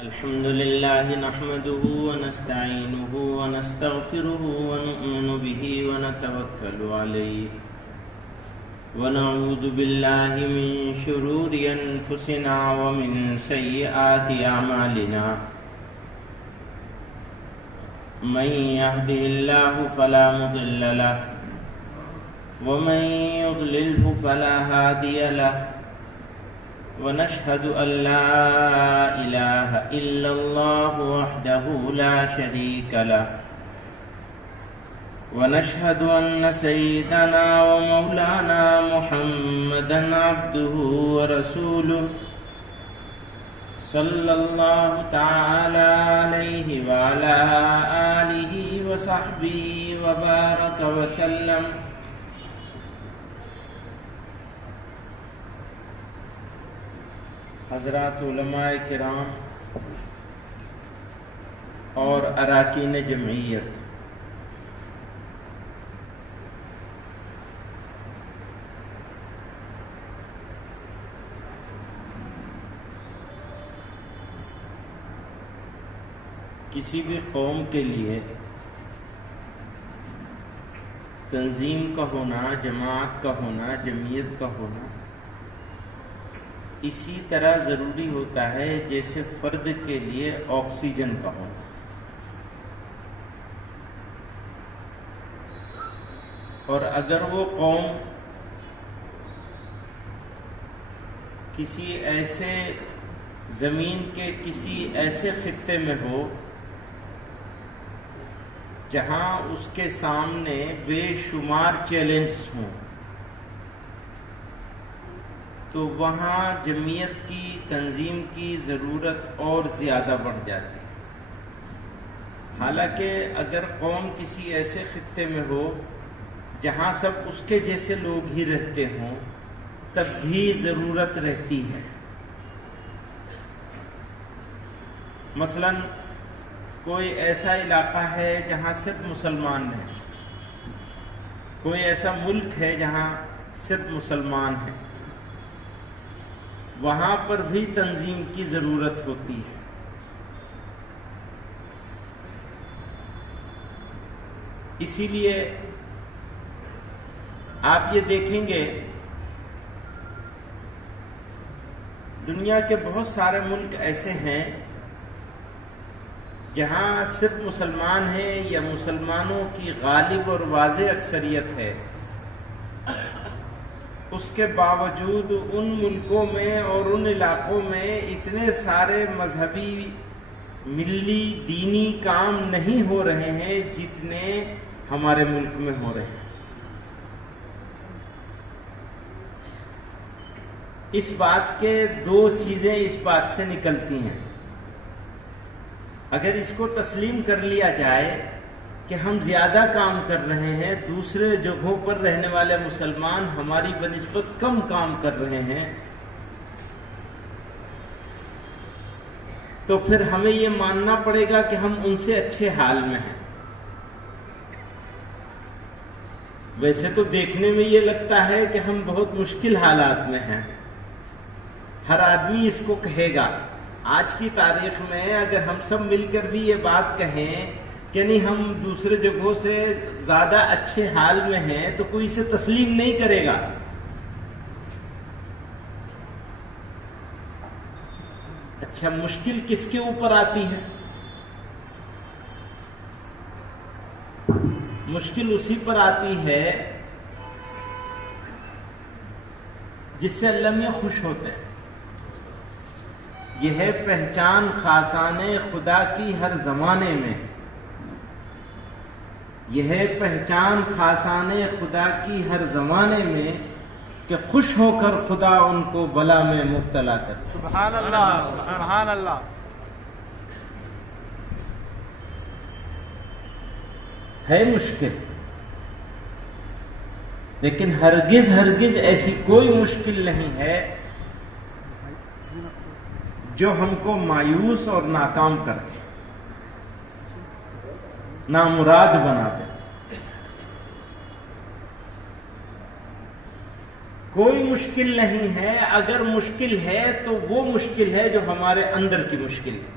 الحمد لله نحمده ونستعينه ونستغفره ونؤمن به ونتوكل عليه ونعوذ بالله من شرور أنفسنا ومن سيئات أعمالنا من يهده الله فلا مضل له ومن يضلله فلا هادي له ونشهد أن لا إله إلا الله وحده لا شريك له ونشهد أن سيدنا ومولانا محمدا عبده ورسوله صلى الله تعالى عليه وعلى آله وصحبه وبارك وسلم. حضرات علماء کرام اور اراکین جمعیت، کسی بھی قوم کے لیے تنظیم کا ہونا، جماعت کا ہونا، جمعیت کا ہونا اسی طرح ضروری ہوتا ہے جیسے فرد کے لیے آکسیجن کا ہونا. اور اگر وہ قوم کسی ایسے زمین کے کسی ایسے خطے میں ہو جہاں اس کے سامنے بے شمار چیلنجز ہوں، تو وہاں جمعیت کی، تنظیم کی ضرورت اور زیادہ بڑھ جاتی ہے. حالانکہ اگر قوم کسی ایسے خطے میں ہو جہاں سب اس کے جیسے لوگ ہی رہتے ہوں تب بھی ضرورت رہتی ہے. مثلا کوئی ایسا علاقہ ہے جہاں صرف مسلمان ہیں، کوئی ایسا ملک ہے جہاں صرف مسلمان ہیں، وہاں پر بھی تنظیم کی ضرورت ہوتی ہے. اسی لیے آپ یہ دیکھیں گے دنیا کے بہت سارے ملک ایسے ہیں جہاں صرف مسلمان ہیں یا مسلمانوں کی غالب اور واضح اکثریت ہے، اس کے باوجود ان ملکوں میں اور ان علاقوں میں اتنے سارے مذہبی، ملی، دینی کام نہیں ہو رہے ہیں جتنے ہمارے ملک میں ہو رہے ہیں. اس بات کے دو چیزیں اس بات سے نکلتی ہیں. اگر اس کو تسلیم کر لیا جائے کہ ہم زیادہ کام کر رہے ہیں، دوسرے جگہوں پر رہنے والے مسلمان ہماری بنسبت کم کام کر رہے ہیں، تو پھر ہمیں یہ ماننا پڑے گا کہ ہم ان سے اچھے حال میں ہیں. ویسے تو دیکھنے میں یہ لگتا ہے کہ ہم بہت مشکل حالات میں ہیں، ہر آدمی اس کو کہے گا. آج کی تاریخ میں اگر ہم سب مل کر بھی یہ بات کہیں کہ نہیں ہم دوسرے جگہوں سے زیادہ اچھے حال میں ہیں، تو کوئی اسے تسلیم نہیں کرے گا. اچھا، مشکل کس کے اوپر آتی ہے؟ مشکل اسی پر آتی ہے جس سے اللہ میاں خوش ہوتے ہیں. یہ ہے پہچان خاصانے خدا کی ہر زمانے میں، یہ ہے پہچان خاصانے خدا کی ہر زمانے میں کہ خوش ہو کر خدا ان کو بلا میں مبتلا کر. سبحان اللہ، سبحان اللہ. ہے مشکل، لیکن ہرگز ہرگز ایسی کوئی مشکل نہیں ہے جو ہم کو مایوس اور ناکام کر دے، نامراد بنا دے. کوئی مشکل نہیں ہے. اگر مشکل ہے تو وہ مشکل ہے جو ہمارے اندر کی مشکل ہے.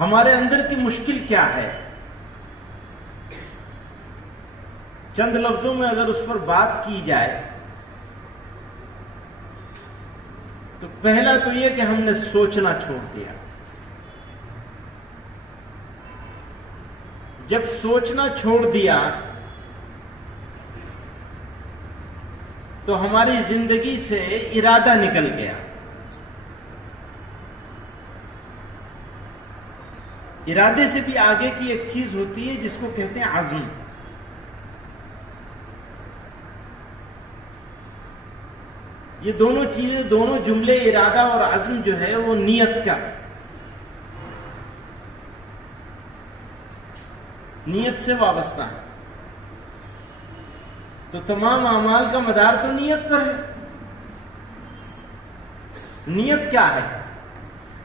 ہمارے اندر کی مشکل کیا ہے؟ چند لفظوں میں اگر اس پر بات کی جائے تو پہلا تو یہ کہ ہم نے سوچنا چھوڑ دیا. جب سوچنا چھوڑ دیا تو ہماری زندگی سے ارادہ نکل گیا. ارادے سے بھی آگے کی ایک چیز ہوتی ہے جس کو کہتے ہیں عزم. یہ دونوں چیزیں، دونوں جملے ارادہ اور عزم جو ہے وہ نیت کا، نیت سے وابستہ ہے. تو تمام اعمال کا مدار تو نیت پر ہے. نیت کیا ہے؟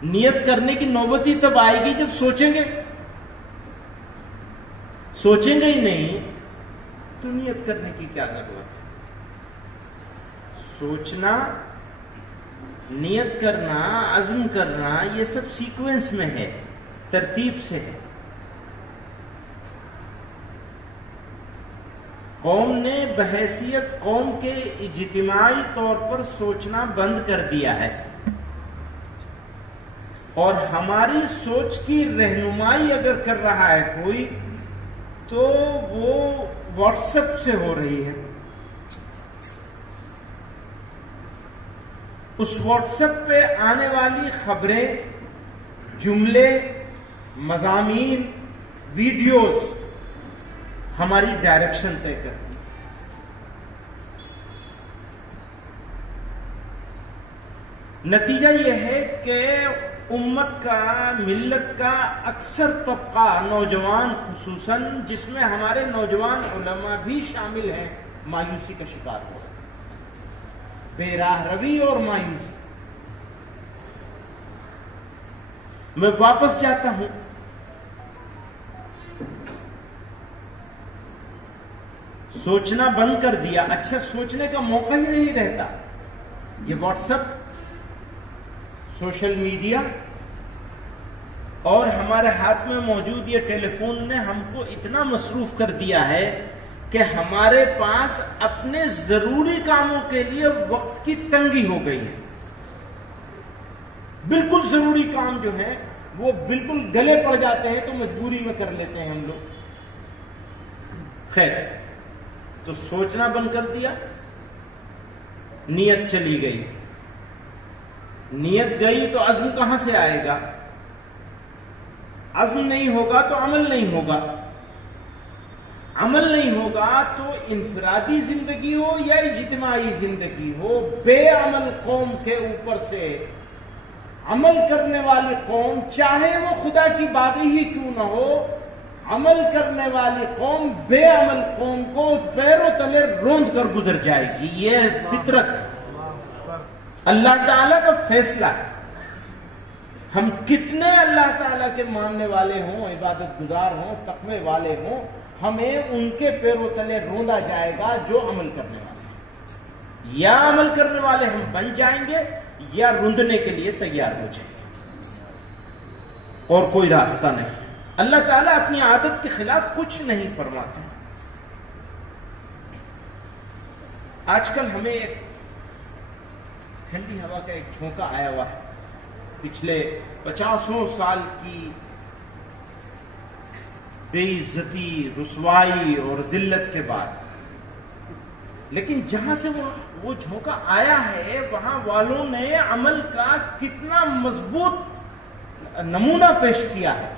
نیت کرنے کی نوبت ہی تب آئے گی جب سوچیں گے. سوچیں گے ہی نہیں تو نیت کرنے کی کیا ضرورت ہے؟ سوچنا، نیت کرنا، عزم کرنا، یہ سب سیکوینس میں ہے، ترتیب سے ہے. قوم نے بحیثیت قوم کے اجتماعی طور پر سوچنا بند کر دیا ہے، اور ہماری سوچ کی رہنمائی اگر کر رہا ہے کوئی تو وہ واٹس ایپ سے ہو رہی ہے. اس واٹس ایپ پہ آنے والی خبریں، جملے، مضامین، ویڈیوز ہماری ڈائریکشن طے کرتی. نتیجہ یہ ہے کہ امت کا، ملت کا اکثر طبقہ، نوجوان خصوصاً، جس میں ہمارے نوجوان علماء بھی شامل ہیں، مایوسی کا شکار ہو رہا ہے. بے راہ روی اور مایوسی. میں واپس جاتا ہوں. سوچنا بند کر دیا، اچھا سوچنے کا موقع ہی نہیں رہتا. یہ واٹس ایپ، سوشل میڈیا اور ہمارے ہاتھ میں موجود یہ ٹیلی فون نے ہم کو اتنا مصروف کر دیا ہے کہ ہمارے پاس اپنے ضروری کاموں کے لیے وقت کی تنگی ہو گئی ہے. بالکل ضروری کام جو ہے وہ بالکل گلے پڑ جاتے ہیں تو مجبوری میں کر لیتے ہیں ہم لوگ. خیر، تو سوچنا بند کر دیا، نیت چلی گئی. نیت گئی تو عزم کہاں سے آئے گا؟ عزم نہیں ہوگا تو عمل نہیں ہوگا. عمل نہیں ہوگا تو انفرادی زندگی ہو یا اجتماعی زندگی ہو، بے عمل قوم کے اوپر سے عمل کرنے والی قوم، چاہے وہ خدا کی باغی ہی کیوں نہ ہو، عمل کرنے والی قوم بے عمل قوم کو پیروں تلے روند کر گزر جائے گی. یہ فطرت، اللہ تعالیٰ کا فیصلہ ہے. ہم کتنے اللہ تعالیٰ کے ماننے والے ہوں، عبادت گزار ہوں، تقوی والے ہوں، ہمیں ان کے پیروں تلے روندا جائے گا جو عمل کرنے والے ہیں. یا عمل کرنے والے ہم بن جائیں گے یا رندنے کے لیے تیار ہو جائیں گے، اور کوئی راستہ نہیں. اللہ تعالیٰ اپنی عادت کے خلاف کچھ نہیں فرماتا. آج کل ہمیں ایک ٹھنڈی ہوا کا ایک جھونکا آیا ہوا ہے پچھلے 50 سال کی بے عزتی، رسوائی اور ذلت کے بعد. لیکن جہاں سے وہ جھونکا آیا ہے وہاں والوں نے عمل کا کتنا مضبوط نمونہ پیش کیا ہے.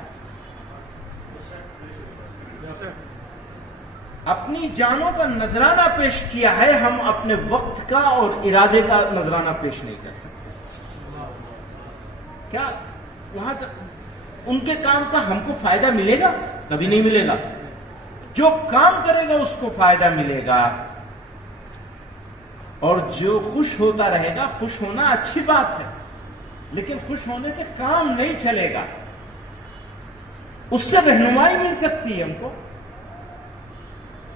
اپنی جانوں کا نذرانہ پیش کیا ہے. ہم اپنے وقت کا اور ارادے کا نذرانہ پیش نہیں کر سکتے. کیا وہاں سے ان کے کام کا ہم کو فائدہ ملے گا؟ کبھی نہیں ملے گا. جو کام کرے گا اس کو فائدہ ملے گا، اور جو خوش ہوتا رہے گا. خوش ہونا اچھی بات ہے، لیکن خوش ہونے سے کام نہیں چلے گا. اس سے رہنمائی مل سکتی ہے، ہم کو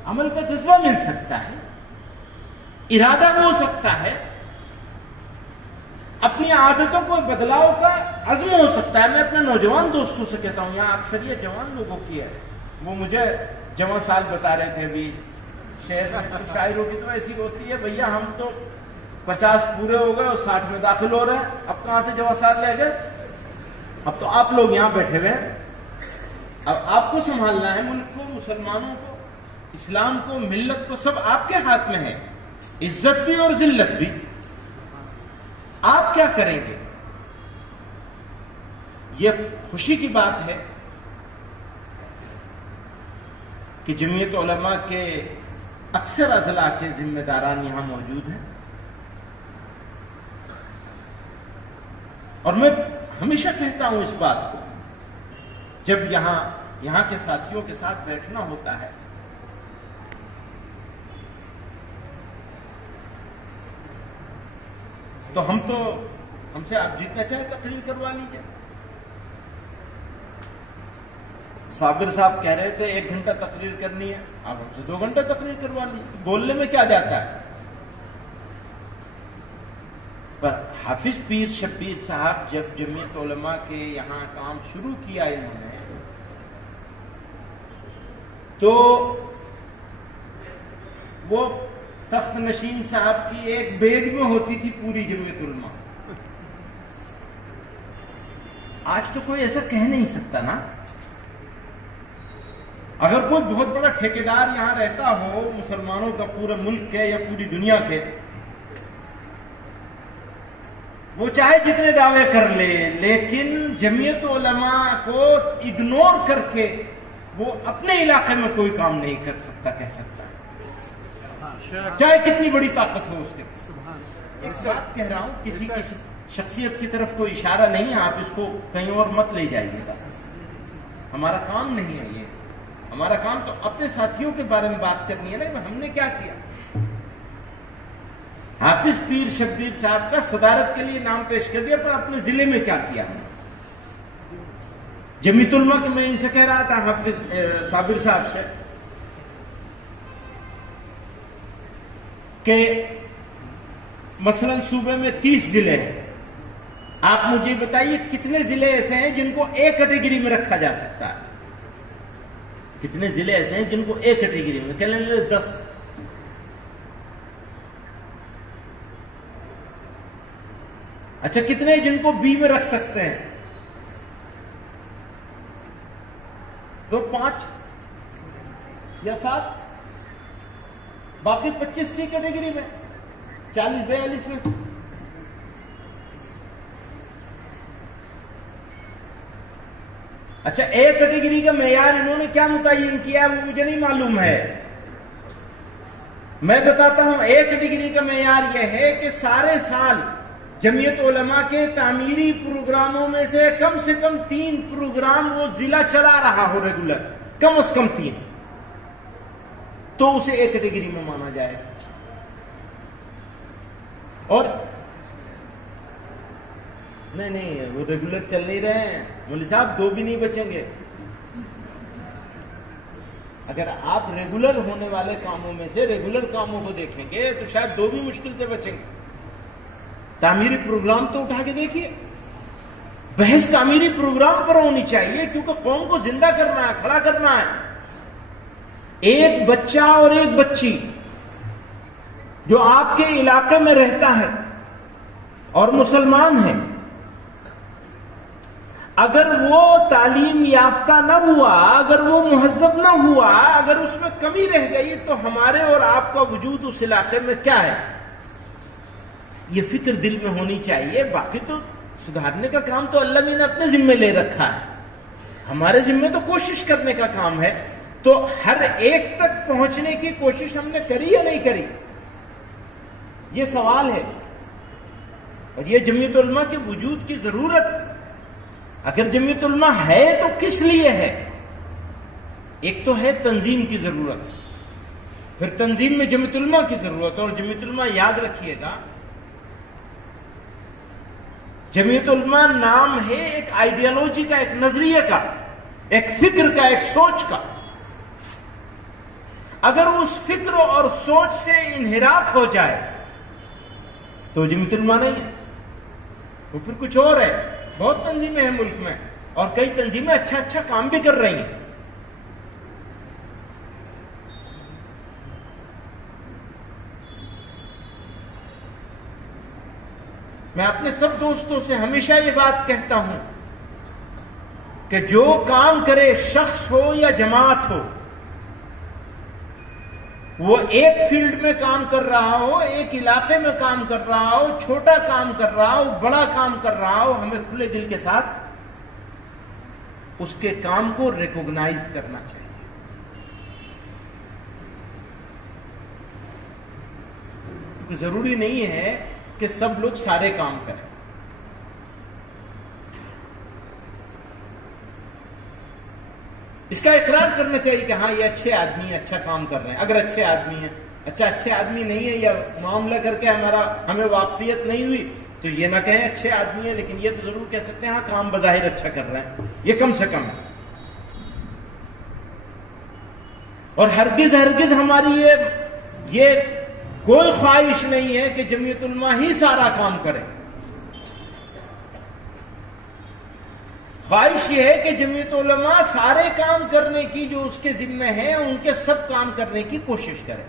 عمل کا جذبہ مل سکتا ہے، ارادہ ہو سکتا ہے. اپنی عادتوں کو بدلاؤ کا عزم ہو سکتا ہے. میں اپنے نوجوان دوستوں سے کہتا ہوں, یہاں اکثریت جوان لوگوں کی ہے, وہ مجھے جوان سال بتا رہے تھے, ابھی شہر میں شاعروں کی تو ایسی ہوتی ہے, بھیا ہم تو 50 پورے ہو گئے اور 60 میں داخل ہو رہے ہیں, اب کہاں سے جوان سال لے گئے؟ اب تو آپ لوگ یہاں بیٹھے ہوئے ہیں, اب آپ کو سنبھالنا ہے ملک کو, مسلمانوں کو, اسلام کو, ملت کو, سب آپ کے ہاتھ میں ہے, عزت بھی اور ذلت بھی. آپ کیا کریں گے؟ یہ خوشی کی بات ہے کہ جمعیت علماء کے اکثر اضلاع کے ذمہ داران یہاں موجود ہیں, اور میں ہمیشہ کہتا ہوں اس بات کو, جب یہاں کے ساتھیوں کے ساتھ بیٹھنا ہوتا ہے تو ہم سے آپ جتنا چاہے تقریر کروا لیجیے. صابر صاحب کہہ رہے تھے 1 گھنٹہ تقریر کرنی ہے, آپ ہم سے 2 گھنٹہ تقریر کروا لیجیے, بولنے میں کیا جاتا ہے. پر حافظ پیر شبیر صاحب جب جمعیت علماء کے یہاں کام شروع کیا انہوں نے, تو وہ تخت نشین صاحب کی ایک بیگ میں ہوتی تھی پوری جمعیت علماء. آج تو کوئی ایسا کہہ نہیں سکتا نا. اگر کوئی بہت بڑا ٹھیکیدار یہاں رہتا ہو مسلمانوں کا, پورے ملک کے یا پوری دنیا کے, وہ چاہے جتنے دعوے کر لے, لیکن جمعیت علماء کو اگنور کر کے وہ اپنے علاقے میں کوئی کام نہیں کر سکتا, کہہ سکتا ہے, چاہے کتنی بڑی طاقت ہو اس کے. ایک بات کہہ رہا ہوں, کسی کی شخصیت کی طرف کوئی اشارہ نہیں ہے, آپ اس کو کہیں اور مت لے جائیے گا, ہمارا کام نہیں ہے یہ. ہمارا کام تو اپنے ساتھیوں کے بارے میں بات کرنی ہے نا, ہم نے کیا کیا. حافظ پیر شبیر صاحب کا صدارت کے لیے نام پیش کر دیا, پر اپنے ضلع میں کیا کیا ہم نے. جمعیت علماء کے, میں ان سے کہہ رہا تھا حافظ صابر صاحب سے کہ مثلا صوبے میں 30 ضلع ہیں, آپ مجھے بتائیے کتنے ضلع ایسے ہیں جن کو ایک کیٹیگری میں رکھا جا سکتا ہے. کتنے ضلع ایسے ہیں جن کو ایک کیٹیگری میں, کہہ لیں 10. اچھا کتنے جن کو بی میں رکھ سکتے ہیں؟ تو 5 یا 7, باقی 25 سی کیٹیگری میں, 40-42 میں. اچھا ایک کیٹیگری کا معیار انہوں نے کیا متعین کیا وہ مجھے نہیں معلوم ہے, میں بتاتا ہوں. ایک کیٹیگری کا معیار یہ ہے کہ سارے سال جمعیت علماء کے تعمیری پروگراموں میں سے کم 3 پروگرام وہ ضلع چلا رہا ہو ریگولر, کم از کم 3, تو اسے ایک کیٹیگری میں مانا جائے. اور نہیں وہ ریگولر چل نہیں رہے ہیں مولوی صاحب, 2 بھی نہیں بچیں گے. اگر آپ ریگولر ہونے والے کاموں میں سے ریگولر کاموں کو دیکھیں گے تو شاید 2 بھی مشکل سے بچیں گے. تعمیری پروگرام تو اٹھا کے دیکھیے, بحث تعمیری پروگرام پر ہونی چاہیے, کیونکہ قوم کو زندہ کرنا ہے, کھڑا کرنا ہے. ایک بچہ اور ایک بچی جو آپ کے علاقے میں رہتا ہے اور مسلمان ہے, اگر وہ تعلیم یافتہ نہ ہوا, اگر وہ مہذب نہ ہوا, اگر اس میں کمی رہ گئی, تو ہمارے اور آپ کا وجود اس علاقے میں کیا ہے؟ یہ فکر دل میں ہونی چاہیے. باقی تو سدھارنے کا کام تو اللہ نے اپنے ذمہ لے رکھا ہے, ہمارے ذمہ تو کوشش کرنے کا کام ہے. تو ہر ایک تک پہنچنے کی کوشش ہم نے کری یا نہیں کری, یہ سوال ہے. اور یہ جمعیت علماء کے وجود کی ضرورت, اگر جمعیت علماء ہے تو کس لیے ہے؟ ایک تو ہے تنظیم کی ضرورت, پھر تنظیم میں جمعیت علماء کی ضرورت. اور جمعیت علماء یاد رکھیے گا, جمعیت علماء نام ہے ایک آئیڈیالوجی کا, ایک نظریے کا, ایک فکر کا, ایک سوچ کا. اگر اس فکر اور سوچ سے انحراف ہو جائے تو جمعیت علماء نہیں ہے. وہ پھر کچھ اور ہے. بہت تنظیمیں ہیں ملک میں اور کئی تنظیمیں اچھا اچھا کام بھی کر رہی ہیں. میں اپنے سب دوستوں سے ہمیشہ یہ بات کہتا ہوں کہ جو کام کرے، شخص ہو یا جماعت ہو، وہ ایک فیلڈ میں کام کر رہا ہو، ایک علاقے میں کام کر رہا ہو، چھوٹا کام کر رہا ہو، بڑا کام کر رہا ہو، ہمیں کھلے دل کے ساتھ اس کے کام کو ریکوگنائز کرنا چاہیے. کیونکہ ضروری نہیں ہے کہ سب لوگ سارے کام کریں. اس کا اقرار کرنا چاہیے کہ ہاں یہ اچھے آدمی ہیں، اچھا کام کر رہے ہیں. اگر اچھے آدمی ہیں، اچھے آدمی نہیں ہے یا معاملہ کر کے ہمیں واقفیت نہیں ہوئی تو یہ نہ کہیں اچھے آدمی ہیں، لیکن یہ تو ضرور کہہ سکتے ہیں ہاں کام بظاہر اچھا کر رہے ہیں. یہ کم سے کم ہے. اور ہرگز ہماری یہ کوئی خواہش نہیں ہے کہ جمعیت علماء ہی سارا کام کرے. خواہش یہ ہے کہ جمعیت علماء سارے کام کرنے کی جو اس کے ذمہ ہیں ان کے سب کام کرنے کی کوشش کرے.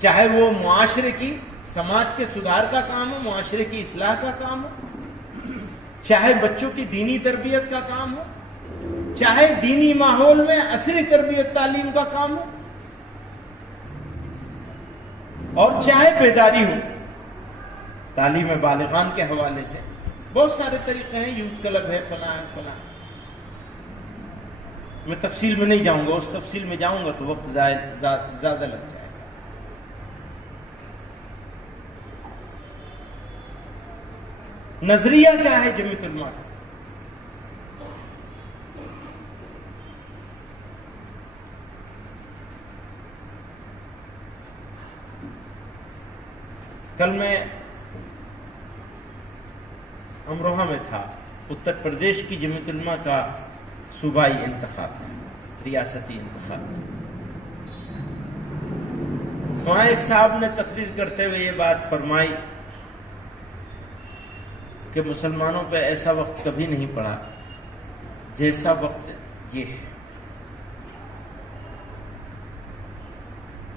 چاہے وہ معاشرے کی، سماج کے سدھار کا کام ہو، معاشرے کی اصلاح کا کام ہو، چاہے بچوں کی دینی تربیت کا کام ہو، چاہے دینی ماحول میں عصری تربیت تعلیم کا کام ہو، اور چاہے بیداری ہو تعلیم بالغان کے حوالے سے. بہت سارے طریقے ہیں، یوتھ کلب ہے، فلاں فلاں. میں تفصیل میں نہیں جاؤں گا، اس تفصیل میں جاؤں گا تو وقت زیادہ لگ جائے گا. نظریہ کیا ہے جمعیت علماء کا؟ کل میں امروہہ میں تھا. اتر پردیش کی جمعیت علماء کا صوبائی انتخاب تھا، ریاستی انتخاب تھا. وہاں ایک صاحب نے تقریر کرتے ہوئے یہ بات فرمائی کہ مسلمانوں پہ ایسا وقت کبھی نہیں پڑا جیسا وقت یہ ہے،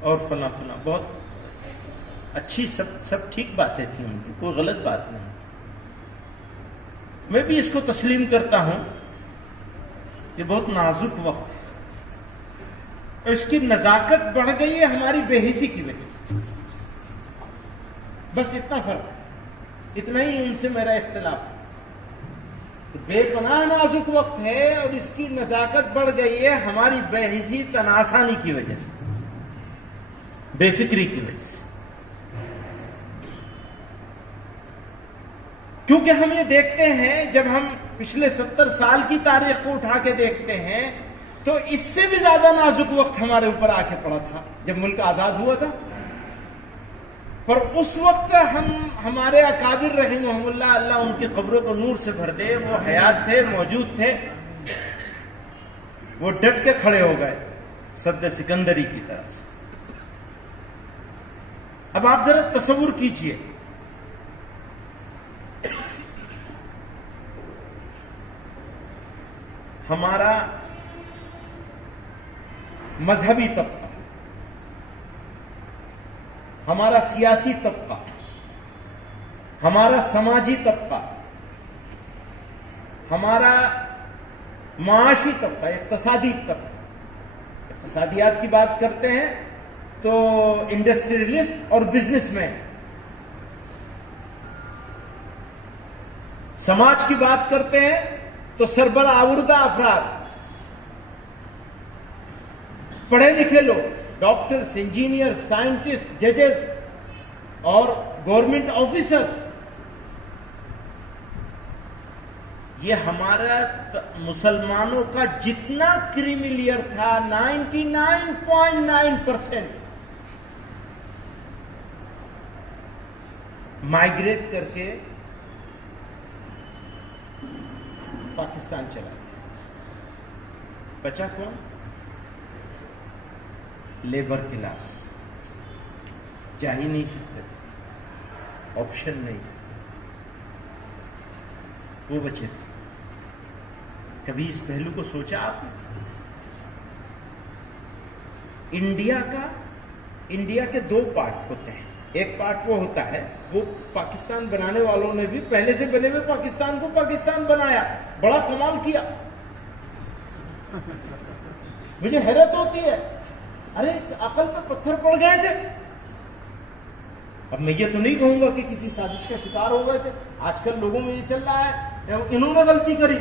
اور فلاں فلاں. بہت اچھی سب ٹھیک باتیں تھیں ان کی، کوئی غلط بات نہیں. میں بھی اس کو تسلیم کرتا ہوں کہ بہت نازک وقت ہے اور اس کی نزاکت بڑھ گئی ہے ہماری بے حسی کی وجہ سے. بس اتنا فرق ہے، اتنا ہی ان سے میرا اختلاف ہے. بے پناہ نازک وقت ہے اور اس کی نزاکت بڑھ گئی ہے ہماری بے حسی تناسانی کی وجہ سے، بے فکری کی وجہ سے. کیونکہ ہم یہ دیکھتے ہیں، جب ہم پچھلے 70 سال کی تاریخ کو اٹھا کے دیکھتے ہیں تو اس سے بھی زیادہ نازک وقت ہمارے اوپر آ کے پڑا تھا جب ملک آزاد ہوا تھا. پر اس وقت ہمارے اکابر رحمہم اللہ، اللہ ان کی قبروں کو نور سے بھر دے، وہ حیات تھے، موجود تھے، وہ ڈٹ کے کھڑے ہو گئے سد سکندری کی طرح سے. اب آپ ذرا تصور کیجئے، ہمارا مذہبی طبقہ، ہمارا سیاسی طبقہ، ہمارا سماجی طبقہ، ہمارا معاشی طبقہ، اقتصادی طبقہ. اقتصادیات کی بات کرتے ہیں تو انڈسٹریلسٹ اور بزنس مین. سماج کی بات کرتے ہیں تو سربراہ آوردہ افراد، پڑھے لکھے لوگ، ڈاکٹرز، انجینئر، سائنٹسٹ، ججز اور گورنمنٹ آفیسرز. یہ ہمارا مسلمانوں کا جتنا کریمی لیئر تھا 99.9% مائگریٹ کر کے پاکستان چلا گیا. بچا کون؟ Labour class. جا ہی نہیں سکتے تھے. آپشن نہیں تھا، وہ بچے تھے. کبھی اس پہلو کو سوچا آپ نے؟ انڈیا کے دو پارٹ ہوتے ہیں. ایک پارٹ وہ ہوتا ہے، وہ پاکستان بنانے والوں نے بھی پہلے سے بنے ہوئے پاکستان کو پاکستان بنایا، بڑا کمال کیا. مجھے حیرت ہوتی ہے، ارے عقل پہ پتھر پڑ گئے تھے. اب میں یہ تو نہیں کہوں گا کہ کسی سازش کا شکار ہو گئے تھے. آج کل لوگوں میں یہ چل رہا ہے انہوں نے غلطی کری،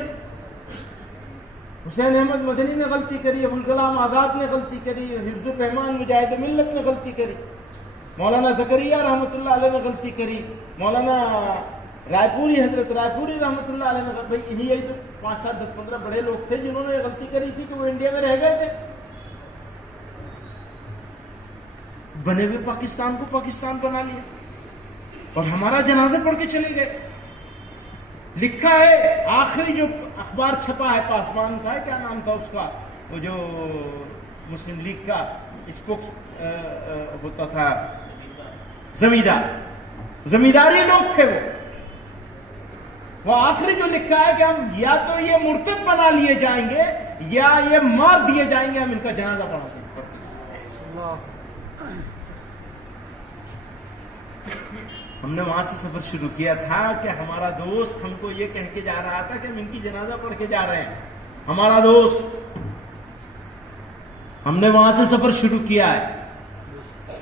حسین احمد مدنی نے غلطی کری، ابوالکلام آزاد نے غلطی کری، حفظ الرحمان مجاہد ملت نے غلطی کری، مولانا زکریا رحمۃ اللہ علیہ نے غلطی کری، مولانا رائے پوری حضرت رائے پوری رحمۃ اللہ علیہ نے. بھائی انہی تو 5 7 10 15 بڑے لوگ تھے جنہوں نے غلطی کری تھی کہ وہ انڈیا میں رہ گئے تھے. بنے ہوئے پاکستان کو پاکستان بنا لیا اور ہمارا جنازہ پڑھ کے چلے گئے. لکھا ہے آخری جو اخبار چھپا ہے پاسبان کا ہے، کیا نام تھا اس کا، وہ جو مسلم لیگ کا اسپوکس ہوتا تھا، زمینداری لوگ تھے وہ آخری جو لکھا ہے کہ ہم یا تو یہ مرتد بنا لیے جائیں گے یا یہ مار دیے جائیں گے، ہم ان کا جنازہ پڑھا سکتے. ہم نے وہاں سے سفر شروع کیا تھا کہ ہمارا دوست ہم کو یہ کہہ کے جا رہا تھا کہ ہم ان کی جنازہ پڑھ کے جا رہے ہیں. ہمارا دوست، ہم نے وہاں سے سفر شروع کیا ہے.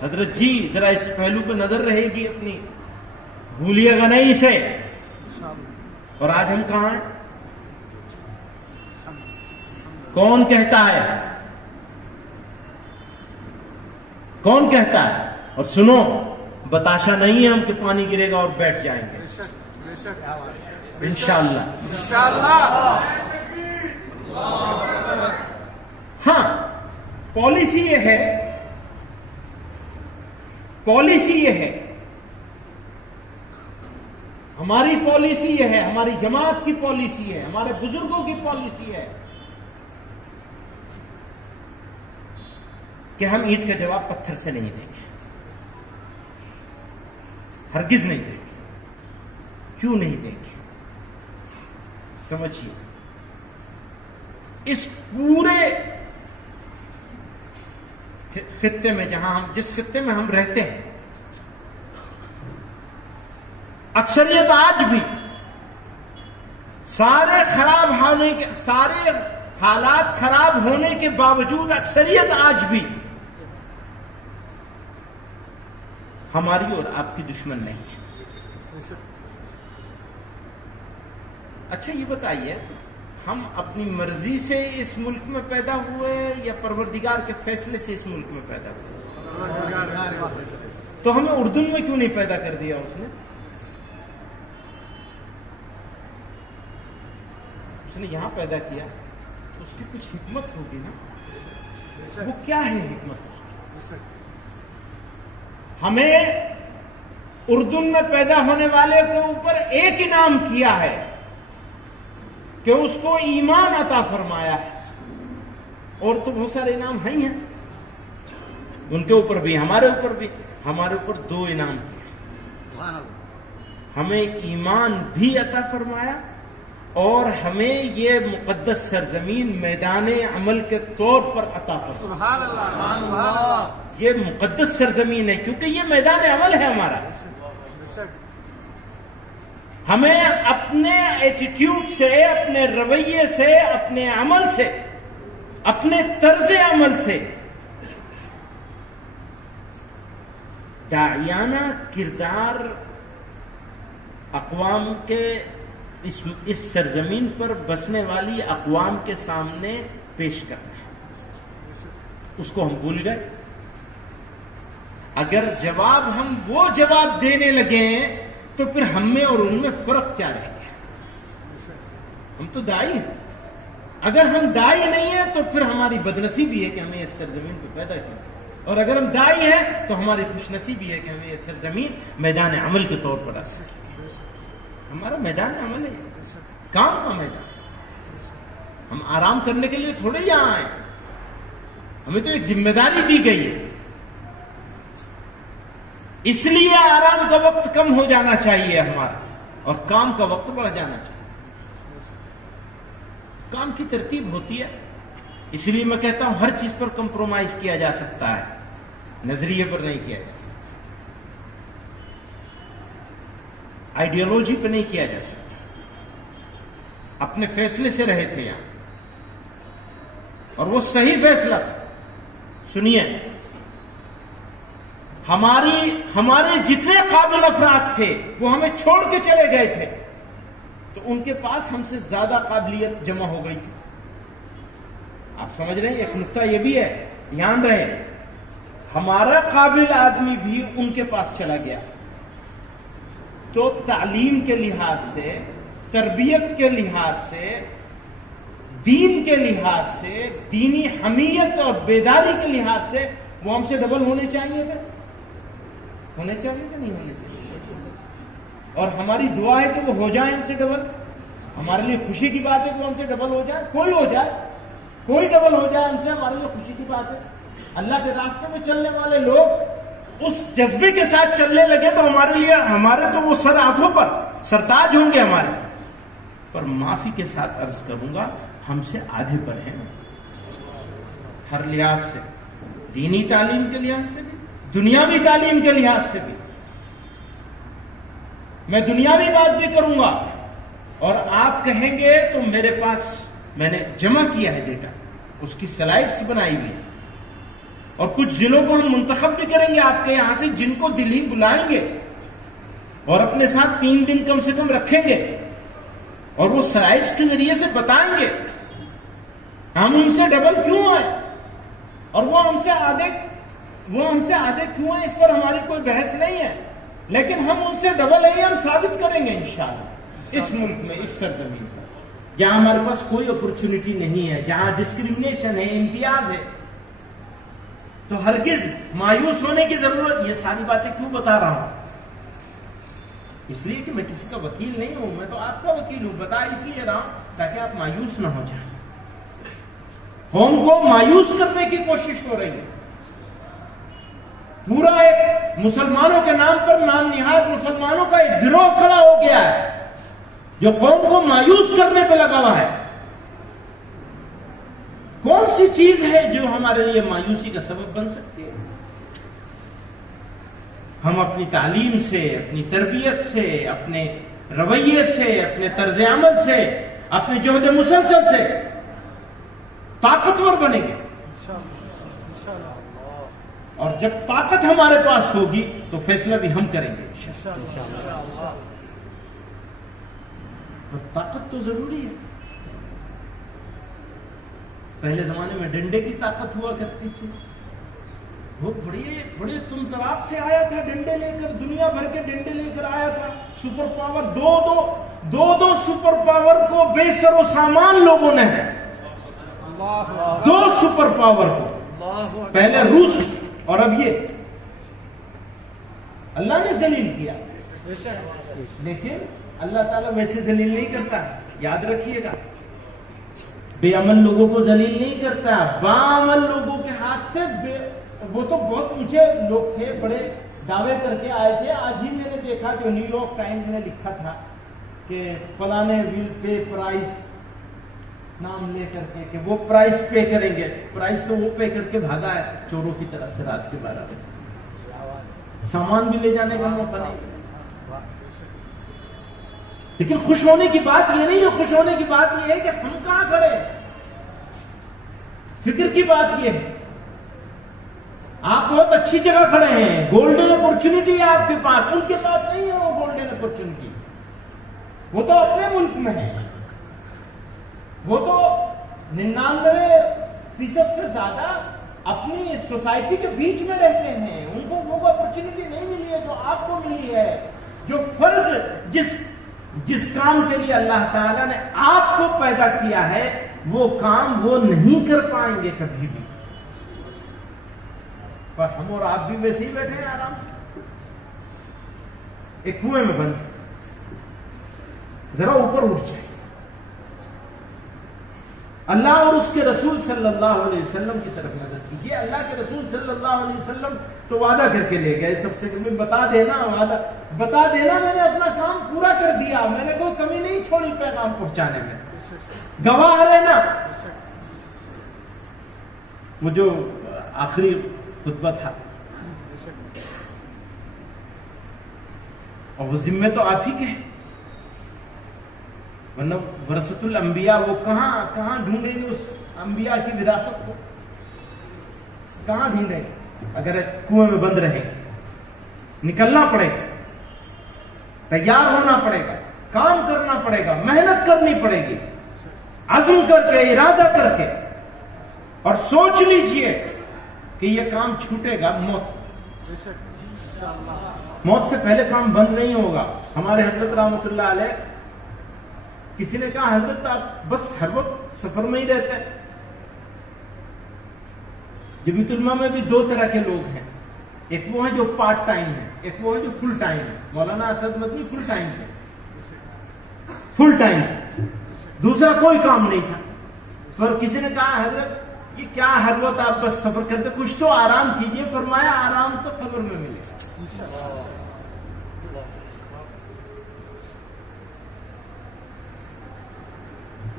حضرت جی ذرا اس پہلو پہ نظر رہے گی اپنی، بھولیے گا نہیں اسے. اور آج ہم کہاں ہیں؟ کون کہتا ہے؟ کون کہتا ہے؟ اور سنو، بتاشا نہیں ہے ہم کہ پانی گرے گا اور بیٹھ جائیں گے انشاءاللہ. ہاں، پالیسی یہ ہے، ہماری پالیسی یہ ہے، ہماری جماعت کی پالیسی ہے، ہمارے بزرگوں کی پالیسی ہے کہ ہم اینٹ کا جواب پتھر سے نہیں دیں گے، ہرگز نہیں دیں گے. کیوں نہیں دیں گے؟ سمجھیے، اس پورے خطے میں، جس خطے میں ہم رہتے ہیں، اکثریت آج بھی سارے حالات خراب ہونے کے باوجود اکثریت آج بھی ہماری اور آپ کی دشمن نہیں ہے. اچھا یہ بتائیے، ہم اپنی مرضی سے اس ملک میں پیدا ہوئے یا پروردگار کے فیصلے سے اس ملک میں پیدا ہوئے؟ تو ہمیں اردن میں کیوں نہیں پیدا کر دیا اس نے یہاں پیدا کیا؟ اس کی کچھ حکمت ہوگی نا. وہ کیا ہے حکمت اس کی؟ ہمیں اردن میں پیدا ہونے والے کے اوپر ایک انعام کیا ہے کہ اس کو ایمان عطا فرمایا ہے. اور تو بہت سارے انعام ہیں ہی ہیں ان کے اوپر بھی، ہمارے اوپر بھی. ہمارے اوپر 2 انعام کیے، ہمیں ایمان بھی عطا فرمایا اور ہمیں یہ مقدس سرزمین میدان عمل کے طور پر عطا فرمایا. سبحان اللہ. یہ مقدس سرزمین ہے کیونکہ یہ میدان عمل ہے ہمارا. ہمیں اپنے ایٹیٹیوڈ سے، اپنے رویے سے، اپنے عمل سے، اپنے طرز عمل سے داعیانہ کردار اقوام کے اس سرزمین پر بسنے والی اقوام کے سامنے پیش کرنا ہے. اس کو ہم بھول گئے. اگر ہم وہ جواب دینے لگے تو پھر ہم میں اور ان میں فرق کیا رہ گیا؟ ہم تو داعی ہیں. اگر ہم داعی نہیں ہیں تو پھر ہماری بدنصیبی ہے کہ ہمیں اس سرزمین کو پیدا کیا، اور اگر ہم داعی ہیں تو ہماری خوش نصیبی ہے کہ ہمیں یہ سرزمین میدان عمل کے طور پر آ سکے. ہمارا میدان عمل ہے، کام کا میدان. ہم آرام کرنے کے لیے تھوڑے یہاں آئے، ہمیں تو ایک ذمہ داری دی گئی ہے. اس لیے آرام کا وقت کم ہو جانا چاہیے ہمارا اور کام کا وقت بڑھ جانا چاہیے. کام کی ترتیب ہوتی ہے. اس لیے میں کہتا ہوں ہر چیز پر کمپرومائز کیا جا سکتا ہے, نظریے پر نہیں کیا جا سکتا, آئیڈیالوجی پہ نہیں کیا جا سکتا. اپنے فیصلے سے رہے تھے یہاں اور وہ صحیح فیصلہ تھا. سنیے, ہمارے جتنے قابل افراد تھے وہ ہمیں چھوڑ کے چلے گئے تھے, تو ان کے پاس ہم سے زیادہ قابلیت جمع ہو گئی تھی. آپ سمجھ رہے ہیں؟ ایک نقطہ یہ بھی ہے, دھیان رہے, ہمارا قابل آدمی بھی ان کے پاس چلا گیا. تو تعلیم کے لحاظ سے, تربیت کے لحاظ سے, دین کے لحاظ سے, دینی حمیت اور بیداری کے لحاظ سے وہ ہم سے ڈبل ہونے چاہیے تھے. ہونے چاہیے کہ نہیں ہونے چاہیے؟ اور ہماری دعا ہے کہ وہ ہو جائیں ہم سے ڈبل. ہمارے لیے خوشی کی بات ہے کہ وہ ہم سے ڈبل ہو جائے. کوئی ہو جائے, کوئی ڈبل ہو جائے ہم سے, ہمارے لیے خوشی کی بات ہے. اللہ کے راستے میں چلنے والے لوگ اس جذبے کے ساتھ چلنے لگے تو ہمارے لیے, ہمارے تو وہ سر آنکھوں پر سرتاج ہوں گے ہمارے. پر معافی کے ساتھ عرض کروں گا, ہم سے آدھے پر ہیں ہر لحاظ سے, دینی تعلیم کے لحاظ سے بھی, دنیاوی تعلیم کے لحاظ سے بھی. میں دنیاوی بات بھی کروں گا اور آپ کہیں گے تو میرے پاس میں نے جمع کیا ہے ڈیٹا, اس کی سلائڈز بنائی ہوئی, اور کچھ ضلعوں کو ہم منتخب بھی کریں گے آپ کے یہاں سے, جن کو دلی بلائیں گے اور اپنے ساتھ 3 دن کم سے کم رکھیں گے اور وہ سلائڈز کے ذریعے سے بتائیں گے ہم ان سے ڈبل کیوں آئے اور وہ ہم سے آدھے کیوں ہیں. اس پر ہماری کوئی بحث نہیں ہے, لیکن ہم ان سے ڈبل ہے ہم ثابت کریں گے انشاءاللہ اس ملک میں, اس سرزمین پر, جہاں ہمارے پاس کوئی اپرچونٹی نہیں ہے, جہاں ڈسکریمنیشن ہے, امتیاز ہے. تو ہرگز مایوس ہونے کی ضرورت. یہ ساری باتیں کیوں بتا رہا ہوں؟ اس لیے کہ میں کسی کا وکیل نہیں ہوں, میں تو آپ کا وکیل ہوں. بتا اس لیے رہا ہوں تاکہ آپ مایوس نہ ہو جائیں. قوم کو مایوس کرنے کی کوشش ہو رہی ہے. پورا ایک مسلمانوں کے نام پر نام نہاد مسلمانوں کا ایک گروہ کھڑا ہو گیا ہے جو قوم کو مایوس کرنے پہ لگا ہوا ہے. کون سی چیز ہے جو ہمارے لیے مایوسی کا سبب بن سکتی ہے؟ ہم اپنی تعلیم سے, اپنی تربیت سے, اپنے رویے سے, اپنے طرز عمل سے, اپنے جہد مسلسل سے طاقتور بنیں گے. اور جب طاقت ہمارے پاس ہوگی تو فیصلہ بھی ہم کریں گے. اور طاقت تو ضروری ہے. پہلے زمانے میں ڈنڈے کی طاقت ہوا کرتی تھی. وہ بڑے تمطراق سے آیا تھا ڈنڈے لے کر, دنیا بھر کے ڈنڈے لے کر آیا تھا. سپر پاور, دو سپر پاور کو بے سر و سامان لوگوں نے, 2 سپر پاور کو, پہلے روس اور اب یہ, اللہ نے ذلیل کیا. لیکن اللہ تعالیٰ ویسے ذلیل نہیں کرتا, یاد رکھیے گا. بے عمل لوگوں کو ذلیل نہیں کرتا, باعمل لوگوں کے ہاتھ سے. وہ تو بہت اونچے لوگ تھے, بڑے دعوے کر کے آئے تھے. آج ہی میں نے دیکھا جو نیو یارک ٹائمز نے لکھا تھا کہ فلانے ول پے پرائس نام لے کر کے, کہ وہ پرائس پے کریں گے. پرائس تو وہ پے کر کے بھاگا ہے چوروں کی طرح سے رات کے 12 بجے. سامان بھی لے جانے کا موقع نہیں. لیکن خوش ہونے کی بات یہ نہیں ہے. خوش ہونے کی بات یہ ہے کہ ہم کہاں کھڑے. فکر کی بات یہ ہے آپ بہت اچھی جگہ کھڑے ہیں, گولڈن اپرچونٹی ہے آپ کے پاس. ان کے پاس نہیں ہے وہ گولڈن اپرچونٹی. وہ تو اپنے ملک میں ہے, وہ تو 99% سے زیادہ اپنی سوسائٹی کے بیچ میں رہتے ہیں. ان کو وہ اپرچونٹی نہیں ملی ہے جو آپ کو ملی ہے. جو فرض جس کام کے لیے اللہ تعالیٰ نے آپ کو پیدا کیا ہے وہ کام وہ نہیں کر پائیں گے کبھی بھی. پر ہم اور آپ بھی ویسے ہی بیٹھے ہیں آرام سے ایک کنویں میں بند. ذرا اوپر اٹھ جائے, اللہ اور اس کے رسول صلی اللہ علیہ وسلم کی طرف نظر کیجیے. اللہ کے رسول صلی اللہ علیہ وسلم تو وعدہ کر کے لے گئے سب سے کہ بتا دینا میں نے اپنا کام پورا کر دیا, میں نے کوئی کمی نہیں چھوڑی پیغام پہنچانے میں, گواہ رہنا. وہ جو آخری خطبہ تھا اور وہ ذمے تو آپ ہی کے ہیں, ورنہ ورثۃ الانبیاء وہ کہاں ڈھونڈیں گے اس انبیاء کی وراثت کو, کہاں ڈھونڈیں گے؟ اگر کنویں میں بند رہیں نکلنا پڑے گا, تیار ہونا پڑے گا, کام کرنا پڑے گا, محنت کرنی پڑے گی, عزم کر کے, ارادہ کر کے, اور سوچ لیجئے کہ یہ کام چھوٹے گا موت سے پہلے کام بند نہیں ہوگا. ہمارے حضرت رحمت اللہ علیہ, کسی نے کہا حضرت آپ بس ہر وقت سفر میں ہی رہتے ہیں. جمیعت علماء میں بھی دو طرح کے لوگ ہیں, ایک وہ ہیں جو پارٹ ٹائم ہے, ایک وہ ہے جو فل ٹائم ہے. مولانا اسد مدنی فل ٹائم تھے, فل ٹائم تھے, دوسرا کوئی کام نہیں تھا. پر کسی نے کہا حضرت یہ کیا ہر وقت آپ بس سفر کرتے, کچھ تو آرام کیجئے. فرمایا آرام تو قبر میں ملے گا.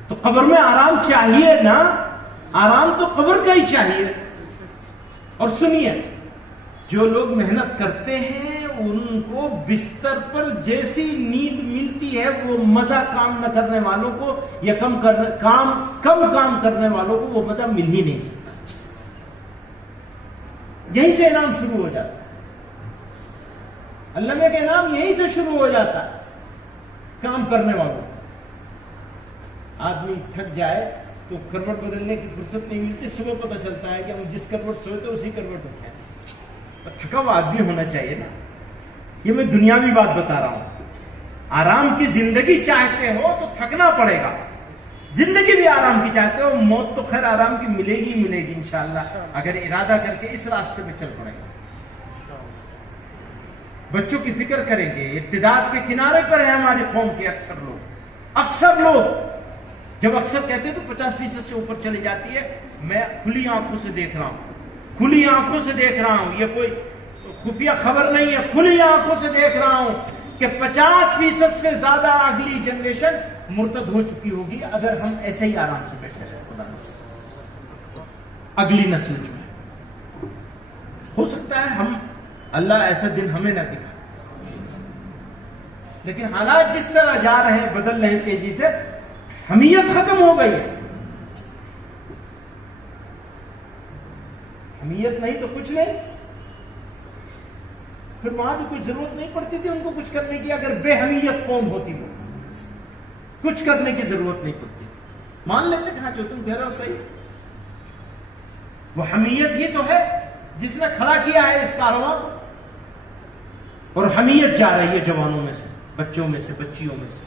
تو قبر میں آرام چاہیے نا, آرام تو قبر کا ہی چاہیے. اور سنیے, جو لوگ محنت کرتے ہیں ان کو بستر پر جیسی نیند ملتی ہے وہ مزہ کام نہ کرنے والوں کو یا کم کام کرنے والوں کو وہ مزہ مل ہی نہیں سکتا. یہیں سے انعام شروع ہو جاتا ہے, اللہ کے انعام یہیں سے شروع ہو جاتا ہے. کام کرنے والوں, آدمی تھک جائے تو کروٹ بدلنے کی فرصت نہیں ملتی, صبح پتہ چلتا ہے کہ ہم جس کروٹ سوئے تھے اسی کروٹ اٹھے. تھکا ہوا آدمی ہونا چاہیے نا. یہ میں دنیاوی بات بتا رہا ہوں. آرام کی زندگی چاہتے ہو تو تھکنا پڑے گا, زندگی بھی آرام کی چاہتے ہو, موت تو خیر آرام کی ملے گی انشاءاللہ, اگر ارادہ کر کے اس راستے پہ چل پڑے گا. بچوں کی فکر کریں گے. ارتداد کے کنارے پر ہے ہماری قوم کے اکثر لوگ جب اکثر کہتے ہیں تو 50% سے اوپر چلی جاتی ہے. میں کھلی آنکھوں سے دیکھ رہا ہوں, یہ کوئی خفیہ خبر نہیں ہے, کھلی آنکھوں سے دیکھ رہا ہوں کہ 50% سے زیادہ اگلی جنریشن مرتد ہو چکی ہوگی اگر ہم ایسے ہی آرام سے بیٹھے رہے. اگلی نسل جو ہے, ہو سکتا ہے ہم اللہ ایسا دن ہمیں نہ دکھا, لیکن حالات جس طرح جا رہے ہیں, بدل رہے ہیں تیزی سے, حمیت ختم ہو گئی ہے. حمیت نہیں تو کچھ نہیں. پھر وہاں بھی کوئی ضرورت نہیں پڑتی تھی ان کو کچھ کرنے کی. اگر بے حمیت قوم ہوتی وہ کچھ کرنے کی ضرورت نہیں پڑتی. مان لیتے کہاں جو تم کہہ رہے ہو صحیح. وہ حمیت ہی تو ہے جس نے کھڑا کیا ہے اس کارواں کو, اور حمیت جا رہی ہے جوانوں میں سے, بچوں میں سے, بچیوں میں سے.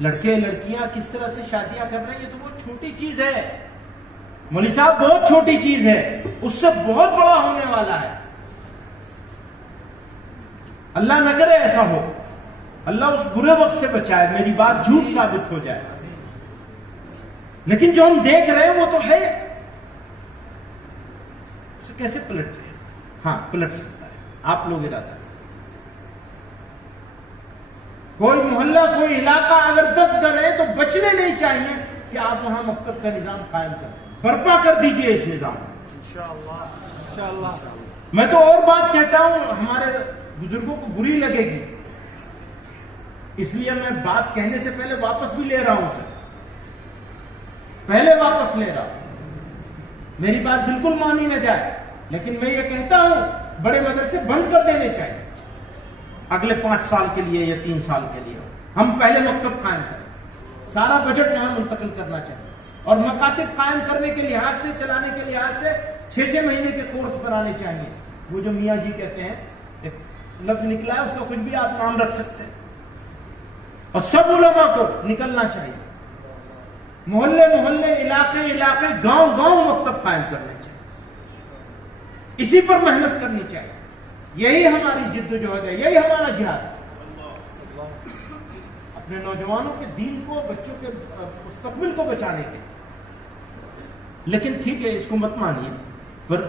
لڑکے لڑکیاں کس طرح سے شادیاں کر رہے ہیں, یہ تو بہت چھوٹی چیز ہے مولوی صاحب, بہت چھوٹی چیز ہے. اس سے بہت بڑا ہونے والا ہے. اللہ نہ کرے ایسا ہو, اللہ اس برے وقت سے بچائے, میری بات جھوٹ ثابت ہو جائے. لیکن جو ہم دیکھ رہے ہیں وہ تو ہے. اسے کیسے پلٹ جائے؟ ہاں پلٹ سکتا ہے, آپ لوگ ارادہ. کوئی محلہ, کوئی علاقہ اگر 10 گھر ہے تو بچنے نہیں چاہیے کہ آپ وہاں مکتب کا نظام قائم کریں. برپا کر دیجئے اس نظام. انشاءاللہ. میں تو اور بات کہتا ہوں, ہمارے بزرگوں کو بری لگے گی, اس لیے میں بات کہنے سے پہلے واپس بھی لے رہا ہوں سر, پہلے واپس لے رہا ہوں. میری بات بالکل مانی نہ جائے, لیکن میں یہ کہتا ہوں بڑے مدرسے بند کر دینے چاہیے اگلے 5 سال کے لیے یا 3 سال کے لیے. ہم پہلے مکتب قائم کریں, سارا بجٹ یہاں منتقل کرنا چاہیے, اور مکاتب قائم کرنے کے لحاظ سے, چلانے کے لحاظ سے 6 مہینے کے کورس بنانے چاہیے. وہ جو میاں جی کہتے ہیں, ایک لفظ نکلا ہے, اس کا کچھ بھی آپ نام رکھ سکتے ہیں, اور سب علماء کو نکلنا چاہیے. محلے محلے, علاقے علاقے, گاؤں گاؤں مکتب قائم کرنے چاہیے. اسی پر محنت کرنی چاہیے. یہی ہماری جد و جہد ہے, یہی ہمارا جہاد ہے. اپنے نوجوانوں کے دین کو، بچوں کے مستقبل کو بچانے کے. لیکن ٹھیک ہے، اس کو مت مانیے، پر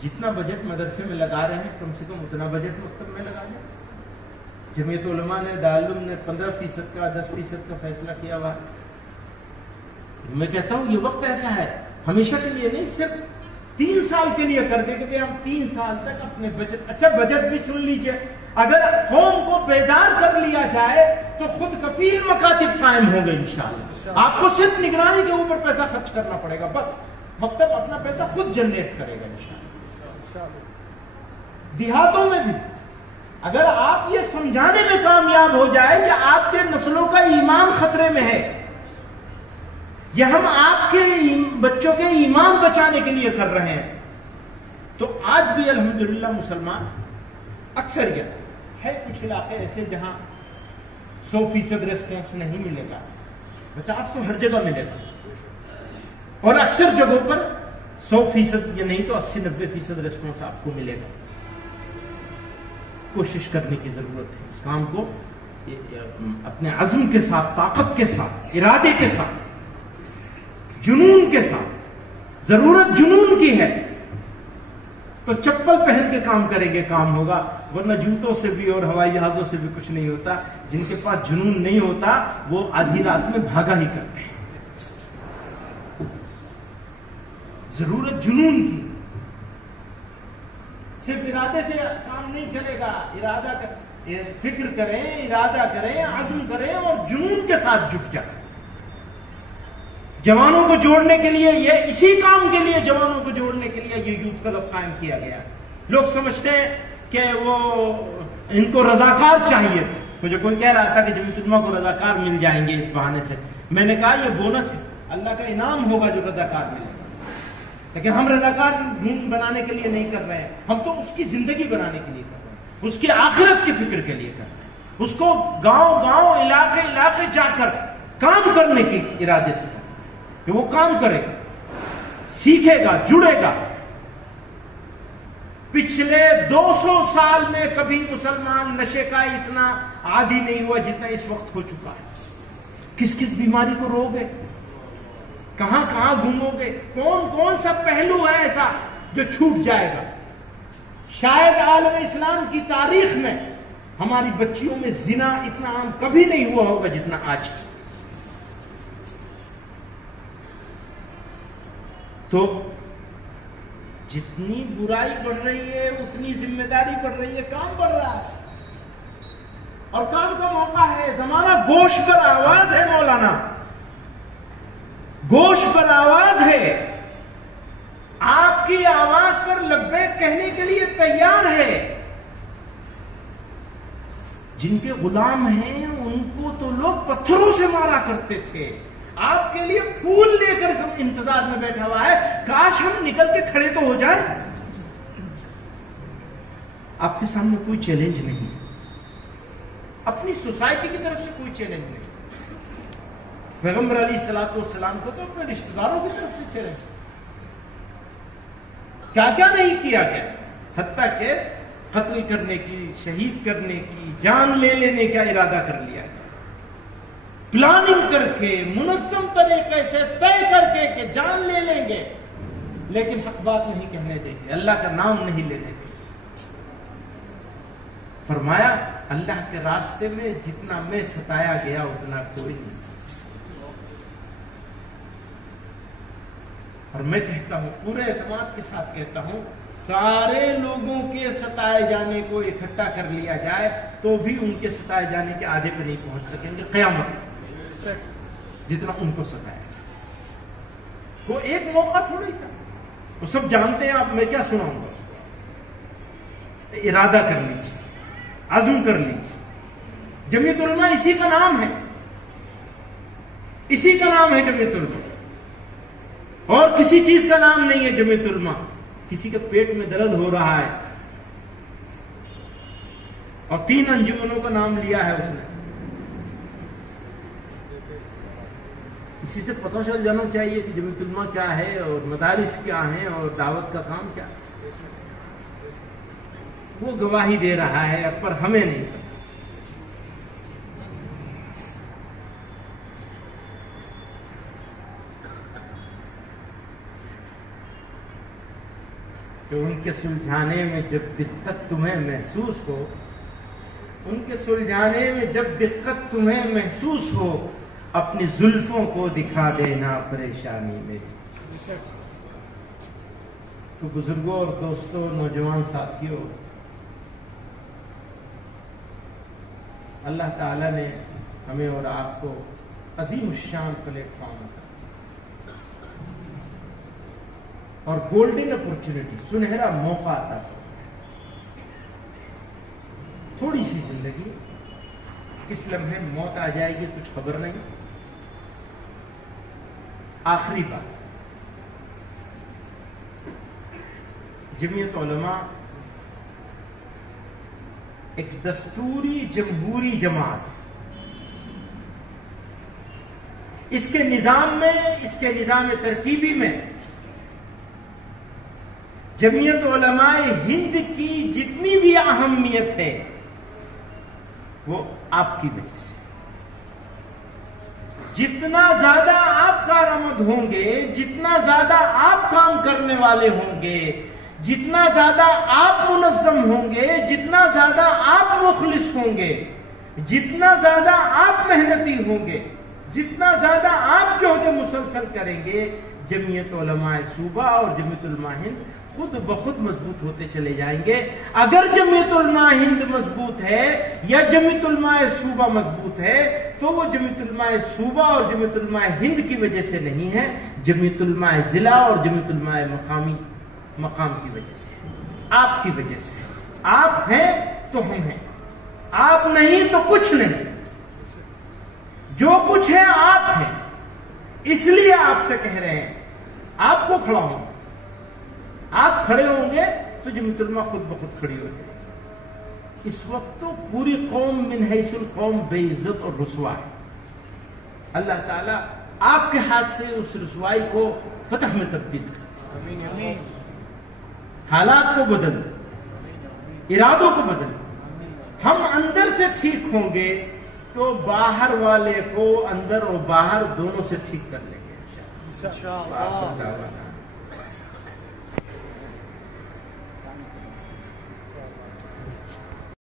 جتنا بجٹ مدرسے میں لگا رہے ہیں کم سے کم اتنا بجٹ مکتب میں لگا لیں. جمعیت علماء نے، دارالعلوم نے 15% کا 10% کا فیصلہ کیا ہوا. میں کہتا ہوں یہ وقت ایسا ہے، ہمیشہ کے لیے نہیں، صرف 3 سال کے لیے کر دیں کہ ہم 3 سال تک اپنے بجٹ. اچھا بجٹ بھی سن لیجئے، اگر قوم کو بیدار کر لیا جائے تو خود کفیل مکاتب قائم ہوں گے انشاءاللہ. آپ کو صرف نگرانی کے اوپر پیسہ خرچ کرنا پڑے گا، بس مکتب اپنا پیسہ خود جنریٹ کرے گا انشاءاللہ. دیہاتوں میں بھی اگر آپ یہ سمجھانے میں کامیاب ہو جائے کہ آپ کے نسلوں کا ایمان خطرے میں ہے، یہ ہم آپ کے بچوں کے ایمان بچانے کے لیے کر رہے ہیں، تو آج بھی الحمدللہ مسلمان اکثریت ہے. کچھ علاقے ایسے جہاں 100% ریسپانس نہیں ملے گا، 50 تو ہر جگہ ملے گا، اور اکثر جگہوں پر 100% یا نہیں تو 80-90% ریسپانس آپ کو ملے گا. کوشش کرنے کی ضرورت ہے اس کام کو اپنے عزم کے ساتھ، طاقت کے ساتھ، ارادے کے ساتھ، جنون کے ساتھ. ضرورت جنون کی ہے تو چپل پہن کے کام کریں گے کام ہوگا، ورنہ جوتوں سے بھی اور ہوائی جہازوں سے بھی کچھ نہیں ہوتا. جن کے پاس جنون نہیں ہوتا وہ آدھی رات میں بھاگا ہی کرتے ہیں. ضرورت جنون کی، صرف ارادے سے کام نہیں چلے گا. ارادہ فکر کریں، ارادہ کریں، عزم کریں اور جنون کے ساتھ جٹ جائیں. جوانوں کو جوڑنے کے لیے، یہ اسی کام کے لیے جوانوں کو جوڑنے کے لیے یہ یوتھ کلب قائم کیا گیا. لوگ سمجھتے ہیں کہ وہ ان کو رضاکار چاہیے. مجھے کوئی کہہ رہا تھا کہ جمعیت علماء کو رضاکار مل جائیں گے اس بہانے سے. میں نے کہا یہ بونس ہے، اللہ کا انعام ہوگا جو رضاکار ملے گا. لیکن ہم رضاکار بنانے کے لیے نہیں کر رہے ہیں، ہم تو اس کی زندگی بنانے کے لیے کر رہے ہیں، اس کی آخرت کی فکر کے لیے کر رہے ہیں، اس کو گاؤں گاؤں علاقے علاقے جا کر کام کرنے کے ارادے سے کہ وہ کام کرے گا، سیکھے گا، جڑے گا. پچھلے 200 سال میں کبھی مسلمان نشے کا اتنا عادی نہیں ہوا جتنا اس وقت ہو چکا ہے. کس کس بیماری کو رو گے، کہاں کہاں گھومو گے، کون کون سا پہلو ہے ایسا جو چھوٹ جائے گا. شاید عالم اسلام کی تاریخ میں ہماری بچیوں میں زنا اتنا عام کبھی نہیں ہوا ہوگا جتنا آج. تو جتنی برائی بڑھ رہی ہے اتنی ذمہ داری بڑھ رہی ہے، کام بڑھ رہا ہے اور کام کا موقع ہے. زمانہ گوش پر آواز ہے مولانا، گوش پر آواز ہے. آپ کی آواز پر لبیک کہنے کے لیے تیار ہے. جن کے غلام ہیں ان کو تو لوگ پتھروں سے مارا کرتے تھے، آپ کے لیے پھول لے کر انتظار میں بیٹھا ہوا ہے. کاش ہم نکل کے کھڑے تو ہو جائیں. آپ کے سامنے کوئی چیلنج نہیں، اپنی سوسائٹی کی طرف سے کوئی چیلنج نہیں. پیغمبر علیہ الصلوۃ والسلام کو تو اپنے رشتہ داروں کی طرف سے چیلنج، کیا کیا نہیں کیا گیا، حتیٰ کہ قتل کرنے کی، شہید کرنے کی، جان لے لینے کا ارادہ کر لیا گیا. پلاننگ کر کے، منظم طریقے سے طے کر کے کہ جان لے لیں گے لیکن حق بات نہیں کہنے دیں گے، اللہ کا نام نہیں لینے دیں گے. فرمایا اللہ کے راستے میں جتنا میں ستایا گیا اتنا کوئی نہیں ستا. اور میں کہتا ہوں، پورے اعتماد کے ساتھ کہتا ہوں، سارے لوگوں کے ستائے جانے کو اکٹھا کر لیا جائے تو بھی ان کے ستائے جانے کے آدھے پہ نہیں پہنچ سکیں گے قیامت جتنا ان کو ستایا. وہ ایک موقع تھوڑی تھا، وہ سب جانتے ہیں. اب میں کیا سناؤں گا؟ ارادہ کر لیجیے، عزم کر لیجیے. جمعیت علماء اسی کا نام ہے، اسی کا نام ہے جمعیت علماء، اور کسی چیز کا نام نہیں ہے جمعیت علماء. کسی کے پیٹ میں درد ہو رہا ہے اور 3 انجمنوں کا نام لیا ہے اس نے، اسی سے پتہ چل جانا چاہیے کہ جمعیت علماء کیا ہے اور مدارس کیا ہیں اور دعوت کا کام کیا ہے. وہ گواہی دے رہا ہے پر ہمیں نہیں پتا. کہ ان کے سلجھانے میں جب دقت تمہیں محسوس ہو، ان کے سلجھانے میں جب دقت تمہیں محسوس ہو، اپنی زلفوں کو دکھا دینا پریشانی میں۔ تو بزرگوں اور دوستوں، نوجوان ساتھیوں، اللہ تعالیٰ نے ہمیں اور آپ کو عظیم الشان پلیٹ فارم اور گولڈن اپرچونٹی، سنہرا موقع عطا کیا۔ تھوڑی سی زندگی، کس لمحے موت آ جائے گی کچھ خبر نہیں۔ آخری بات، جمعیت علماء ایک دستوری جمہوری جماعت، اس کے نظام میں، اس کے نظام ترکیبی میں جمعیت علماء ہند کی جتنی بھی اہمیت ہے وہ آپ کی وجہ سے۔ جتنا زیادہ آپ کارآمد ہوں گے، جتنا زیادہ آپ کام کرنے والے ہوں گے، جتنا زیادہ آپ منظم ہوں گے، جتنا زیادہ آپ مخلص ہوں گے، جتنا زیادہ آپ محنتی ہوں گے، جتنا زیادہ آپ جہد مسلسل کریں گے، جمعیت علماء صوبہ اور جمعیت علماء ہند خود بخود مضبوط ہوتے چلے جائیں گے۔ اگر جمعیت علماء ہند مضبوط ہے یا جمعیت علماء صوبہ مضبوط ہے تو وہ جمعیت علماء صوبہ اور جمعیت علماء ہند کی وجہ سے نہیں ہے، جمعیت علماء ضلع اور جمعیت علماء مقام کی وجہ سے، آپ کی وجہ سے۔ آپ ہیں تو ہم ہیں، آپ نہیں تو کچھ نہیں، جو کچھ ہے آپ ہیں۔ اس لیے آپ سے کہہ رہے ہیں، آپ کو کھڑا ہوں، آپ کھڑے ہوں گے تو جمعیت علماء خود بخود کھڑی ہو جائے گی۔ اس وقت تو پوری قوم من حیث القوم بے عزت اور رسوا ہے۔ اللہ تعالیٰ آپ کے ہاتھ سے اس رسوائی کو فتح میں تبدیل کرے، حالات کو بدل دے، ارادوں کو بدل دے۔ ہم اندر سے ٹھیک ہوں گے تو باہر والے کو اندر اور باہر دونوں سے ٹھیک کر لیں گے انشاءاللہ۔